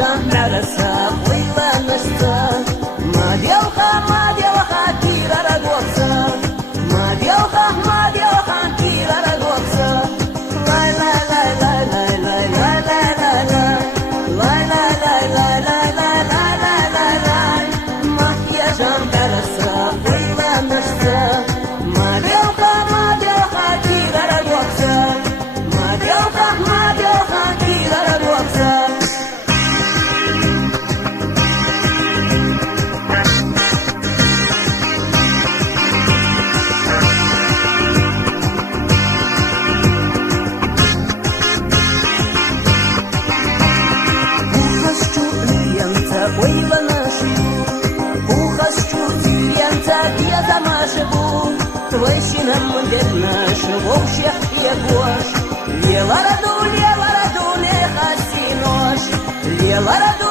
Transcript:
Jandarasa, Wilanasta, Madioha, Kira Ragosa, Madioha, Kira Ragosa, La la la la la la la la la la, La la la la la la la la la la, Mahia Jandarasa, Wilanasta, Madioha, Kira Ragosa, Madioha, Kira Ragosa. Войщинам наш, вовщих егош, Лела раду, не хаси нож, Лела раду,